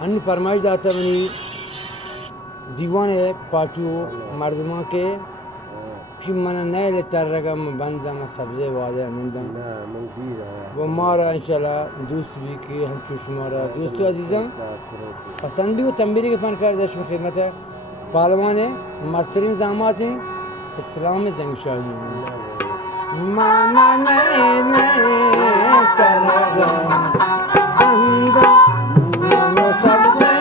अन्न फरमाइश दाता बनी दीवान है पाचू मर्दमा के कि मन नए ले तर रगा मैं बंदा मैं सब्ज़े वाले मंदा वो मारा इंशाल्लाह दोस्त भी कि हम चुश मारा दोस्तों अजीज़ा पसंद भी वो तंबीरी के फनकार दश में खिदमत है पालवान है मस्तरीन जामात हैं इस्लाम में जंग शाही माना नए नए तर रगा बंदा मानो सब्ज़े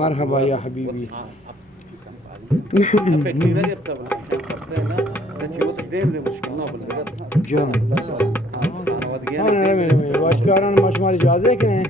مرحبا يا حبيبي جان آشکاران ما شما را اجازه کنه